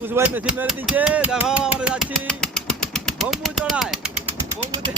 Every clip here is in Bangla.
কুসুভাই মেশিন মেরে দিচ্ছে দেখো আমরা যাচ্ছি। বম্বু চড়ায়। বম্বুতে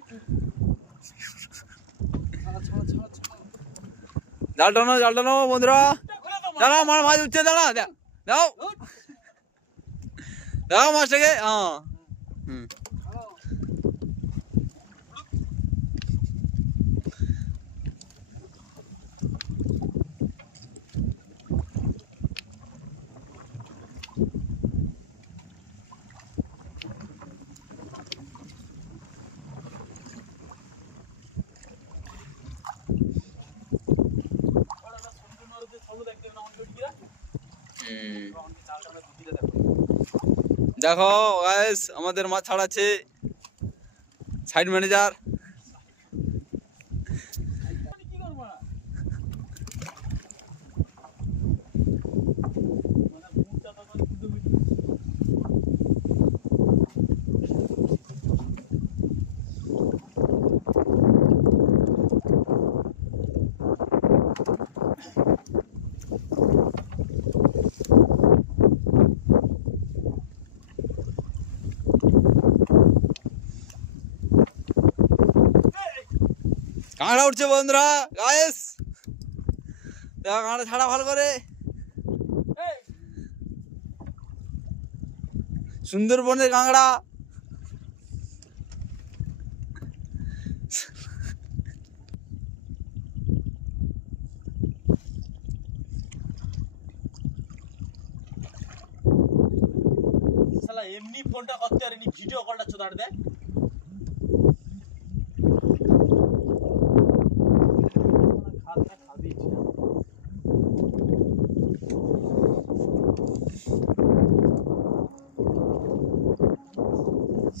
একটু। জাল টানো জাল টানো বন্ধুরা। দাঁড়া আমার মাছ উঠছে দাঁড়া দাও। দাও মাছটাকে হ্যাঁ হুম দেখো গাইস আমাদের মাছ ছাড়াচ্ছে সাইড ম্যানেজার কাঁকড়া উঠছে বন্ধুরা গায়েস দেখো কাঁকড়া ছাড়া ভালো করে। সুন্দরবনের কাঁকড়া এমনি ফোনটা করতে পারিনি ভিডিও কলটা চোদার দেয় খালটা খাবি সা- এমনি ফোনটা করতে পারতুনি আমি জালটা নিয়ে তো কইবো আমি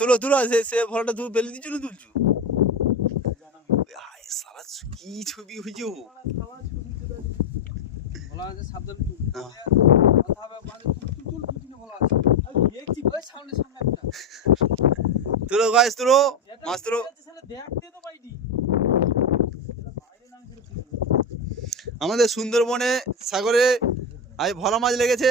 তুলো তুলো সে সে ফলটা তুই বেলে দিচ্ছ না তুলছু সারা কি ছবি হয়েছে ও? তুল। মানে তুল মাছ তুলো। আমাদের সুন্দরবনে সাগরে আজ ভরা মাছ লেগেছে।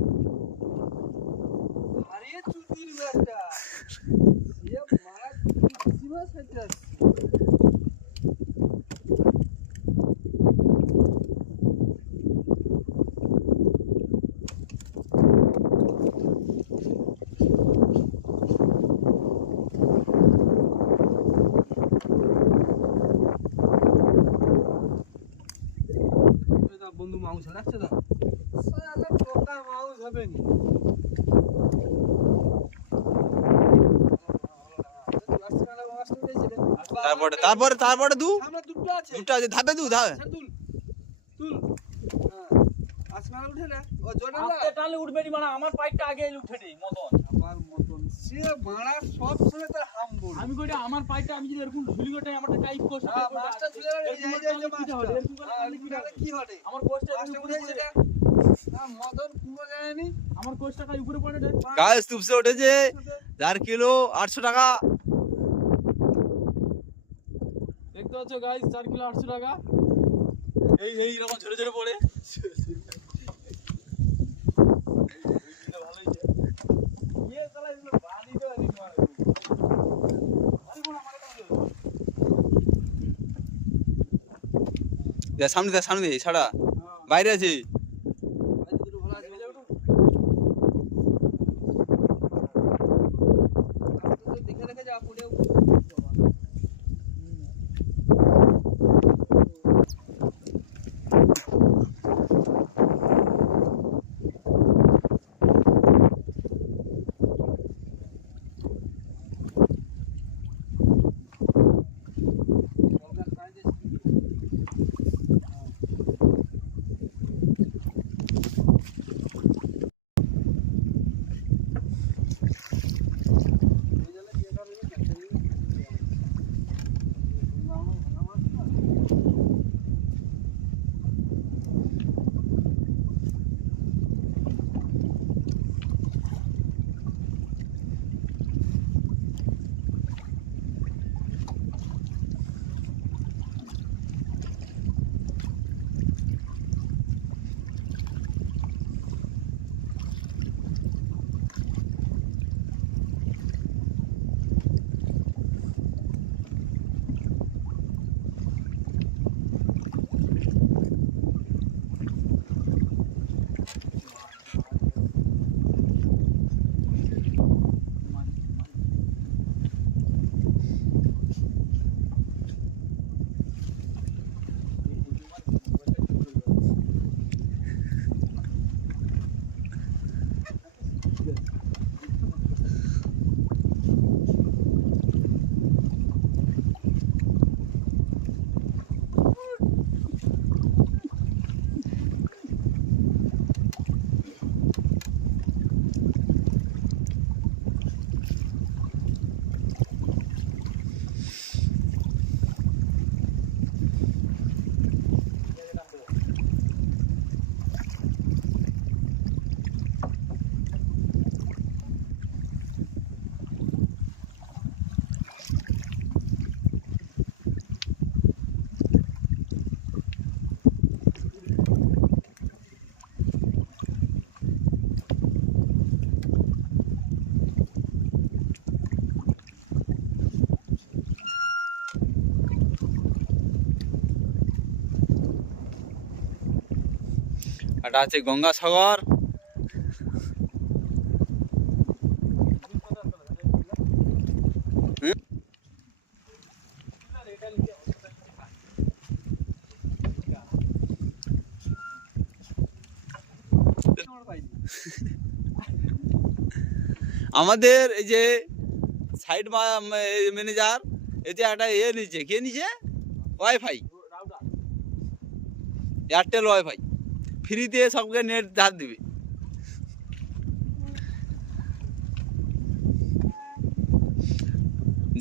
মাংস লাগছে হবে নি। তারপরে তারপরে তারপরে দু। আমরা দুটো আছে। দুটো আছে ধাপে দু ধাপে। আচ্ছা, তুল তুল। হ্যাঁ আসমানা উঠে না? ও জোরে টানলে উঠবে নি মানে আমার পাইপটা আগে উঠে নেই মতন আমার মতন সে মারা সব সময় তার হাম বড় আমি কইটা আমার আমি যদি এরকম ঝুলি গোটাই আমারটা টাইপ করছি হ্যাঁ মাছটা ঝুলে এই যে যে মাছটা হ্যাঁ, কি হবে? আমার কোস্টটা মাছটা উপরে পড়ে। মদন পুরো জানেনি? আমার কোস্টটা উপরে পড়ে গাছ তুপসে উঠেছে চার কিলো আটশো টাকা। দেখতে পাচ্ছ গাইস চার কিলো আটশো টাকা। এই এই রকম ঝরে ঝরে পড়ে ইয়ে শালা এগুলো বালি তো আনি মার বালি কোন আমার কাছে দেখ সামনে সামনে ছাড়া বাইরে আছে এটা আছে গঙ্গাসাগর। আমাদের এই যে সাইড ম্যানেজার যে একটা এ নিচে কে নিচে ওয়াইফাই এয়ারটেল ওয়াইফাই ফ্রিতে সবকে নেট ধার দিবে।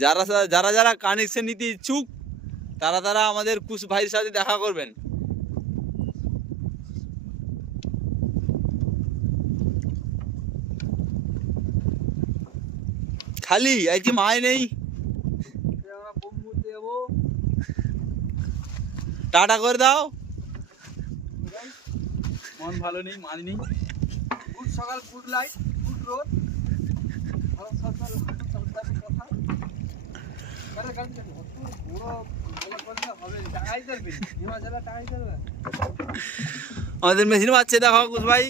যারা যারা যারা কানেকশন নিতে ইচ্ছুক, তারা তারা আমাদের কুশ ভাইয়ের সাথে দেখা করবেন। খালি আজকে মায় নেই। টাটা করে দাও। মন ভালো নেই মানিনি গুড সকাল, গুড লাইট, গুড রোড সকাল সকাল কথা হবে আমাদের মেশিন পাচ্ছে দেখো, কুশ ভাই।